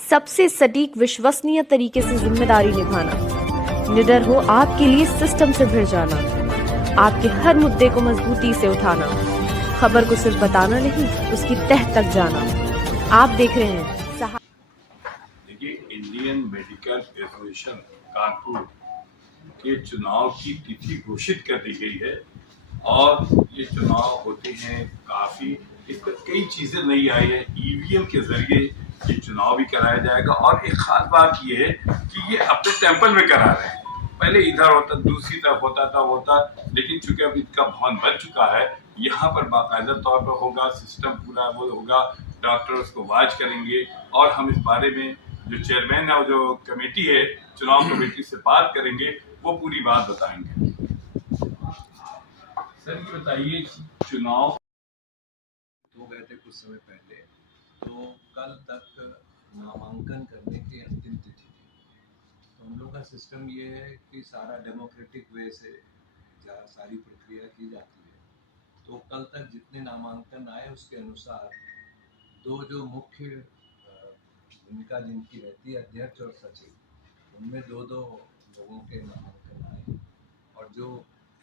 सबसे सटीक विश्वसनीय तरीके से जिम्मेदारी निभाना, निडर हो आपके लिए सिस्टम से भिड़ जाना, आपके हर मुद्दे को मजबूती से उठाना, खबर को सिर्फ बताना नहीं उसकी तह तक जाना। आप देख रहे हैं देखिए, इंडियन मेडिकल एसोसिएशन कानपुर के चुनाव की तिथि घोषित कर दी गई है और ये चुनाव होते हैं काफी, इस पर कई चीजें नई आई है। ईवीएम के जरिए ये चुनाव भी कराया जाएगा और एक खास बात ये है कि ये अपने टेम्पल में करा रहे हैं। पहले इधर होता, दूसरी तरफ होता, लेकिन चूंकि अब इनका भवन बन चुका है, यहाँ पर बाकायदा तौर पर होगा, सिस्टम पूरा वो होगा, डॉक्टर उसको वॉच करेंगे और हम इस बारे में जो चेयरमैन है और जो कमेटी है, चुनाव कमेटी से बात करेंगे, वो पूरी बात बताएंगे। सर ये बताइए, चुनाव हो गए थे कुछ समय पहले, तो कल तक नामांकन करने की अंतिम तिथि थी। तो हम लोग का सिस्टम ये है कि सारा डेमोक्रेटिक वे से सारी प्रक्रिया की जाती है। तो कल तक जितने नामांकन आए उसके अनुसार दो जो मुख्य भूमिका जिनकी रहती है, अध्यक्ष और सचिव, उनमें दो लोगों के नामांकन आए और जो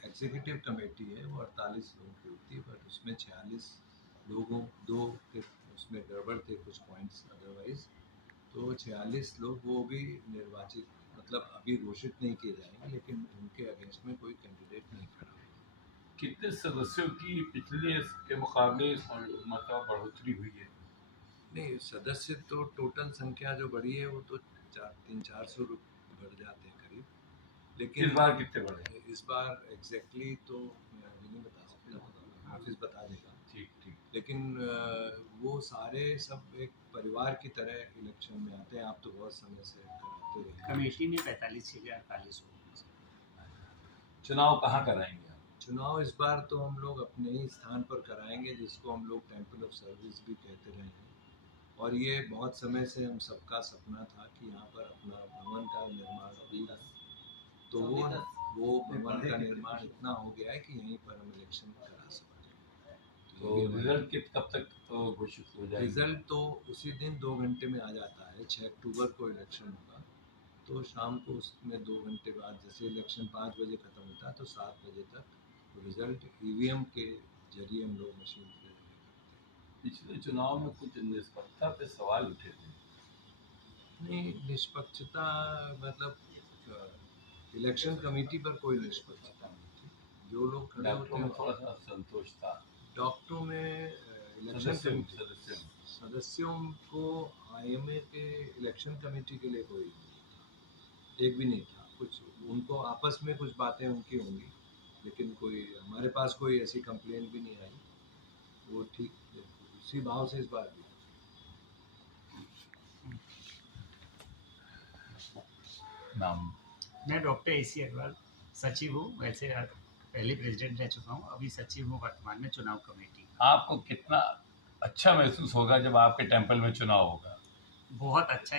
एग्जीक्यूटिव कमेटी है वो 48 लोगों की होती है, बट उसमें 46 लोगों दो के उसमें गड़बड़ थे कुछ पॉइंट्स, अदरवाइज तो 46 लोग वो भी निर्वाचित, मतलब अभी घोषित नहीं किए जाएंगे, लेकिन उनके अगेंस्ट में कोई कैंडिडेट नहीं खड़ा। कितने सदस्यों की पिछले के मुकाबले मतलब बढ़ोतरी हुई है? नहीं, सदस्य तो टोटल संख्या जो बढ़ी है वो तो 300-400 बढ़ जाते हैं करीब, लेकिन इस बार कितने बढ़े? इस बार एग्जैक्टली तो मैं अभी नहीं बता सकता, ऑफिस बता देगा। ठीक। लेकिन वो सारे सब एक परिवार की तरह इलेक्शन में आते हैं। आप तो बहुत समय से कराते रहे। कमेटी ने 45 के लिए 48 हो। चुनाव कहाँ कराएंगे? चुनाव इस बार तो हम लोग अपने ही स्थान पर कराएंगे, जिसको हम लोग टेम्पल ऑफ सर्विस भी कहते रहे हैं, और ये बहुत समय से हम सबका सपना था कि यहाँ पर अपना भवन का निर्माण होगा। तो वो भवन का निर्माण इतना हो गया है कि यहीं पर हम इलेक्शन करा सकते हैं। तो रिजल्ट कब तक घोषित हो जाएगा? रिजल्ट तो उसी दिन 2 घंटे में आ जाता है। 6 अक्टूबर को इलेक्शन होगा, तो शाम को उसमें 2 घंटे बाद, जैसे इलेक्शन 5 बजे खत्म होता है तो 7 बजे तक रिजल्ट ईवीएम के जरिए हम लोग मशीन से करते हैं। पिछले चुनाव में कुछ निष्पक्षता पे सवाल उठे थे। नहीं, निष्पक्षता मतलब इलेक्शन कमेटी पर कोई निष्पक्षता नहीं थी। जो लोग खड़े होते हैं, थोड़ा सा संतोष था। डॉक्टरों में इलेक्शन सदस्यों को आईएमए के इलेक्शन कमेटी के लिए कोई एक भी नहीं था। कुछ उनको आपस में कुछ बातें उनकी होंगी, लेकिन कोई हमारे पास कोई ऐसी कंप्लेंट भी नहीं आई। वो ठीक उसी भाव से इस बार भी। नाम? मैं डॉक्टर AC अग्रवाल, सचिव हूँ। वैसे पहले प्रेसिडेंट रह चुका हूँ, अभी सचिव हूँ वर्तमान में चुनाव कमेटी। आपको कितना अच्छा महसूस होगा जब आपके टेम्पल में चुनाव होगा? बहुत अच्छा।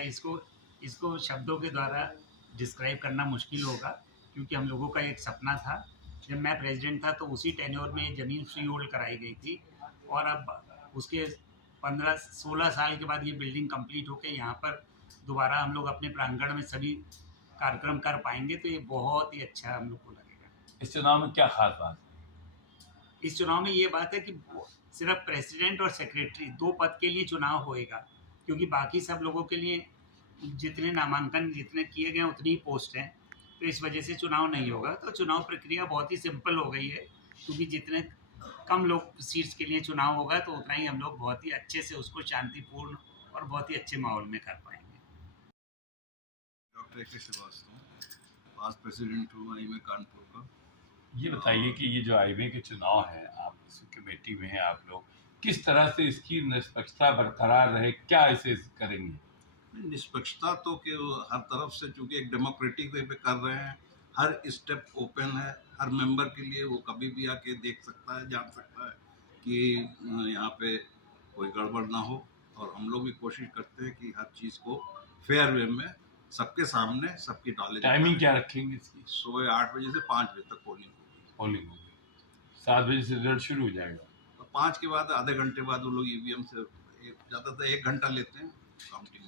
इसको शब्दों के द्वारा डिस्क्राइब करना मुश्किल होगा, क्योंकि हम लोगों का एक सपना था। जब मैं प्रेसिडेंट था तो उसी टेन्योर में ज़मीन फ्री होल्ड कराई गई थी, और अब उसके 15-16 साल के बाद ये बिल्डिंग कंप्लीट होकर यहाँ पर दोबारा हम लोग अपने प्रांगण में सभी कार्यक्रम कर पाएंगे, तो ये बहुत ही अच्छा हम लोग को लगेगा। इस चुनाव में क्या खास बात है? इस चुनाव में ये बात है कि सिर्फ प्रेसिडेंट और सेक्रेटरी 2 पद के लिए चुनाव होएगा, क्योंकि बाकी सब लोगों के लिए जितने नामांकन जितने किए गए उतनी ही पोस्ट हैं, तो इस वजह से चुनाव नहीं होगा। तो चुनाव प्रक्रिया बहुत ही सिंपल हो गई है, क्योंकि जितने कम लोग सीट्स के लिए चुनाव होगा तो उतना ही हम लोग बहुत ही अच्छे से उसको शांतिपूर्ण और बहुत ही अच्छे माहौल में कर पाएंगे। Doctor AK Srivastava, past president हूँ आईएमए कानपुर का। ये बताइए कि ये जो आईएमए के चुनाव है, आप इस कमेटी में हैं, आप लोग किस तरह से इसकी निष्पक्षता बरकरार रहे, क्या इसे करेंगे? निष्पक्षता तो कि हर तरफ से, चूंकि एक डेमोक्रेटिक वे पे कर रहे हैं, हर स्टेप ओपन है हर मेंबर के लिए। वो कभी भी आके देख सकता है, जान सकता है कि यहाँ पे कोई गड़बड़ ना हो, और हम लोग भी कोशिश करते हैं कि हर चीज़ को फेयर वे में सबके सामने सबकी नॉलेज। टाइमिंग क्या रखेंगे इसकी? सुबह 8 बजे से 5 बजे तक पोलिंग होगी। 7 बजे से रिजल्ट शुरू हो जाएगा, और 5 के बाद आधे घंटे बाद वो लोग ईवीएम से ज़्यादातर 1 घंटा लेते हैं काउंटिंग।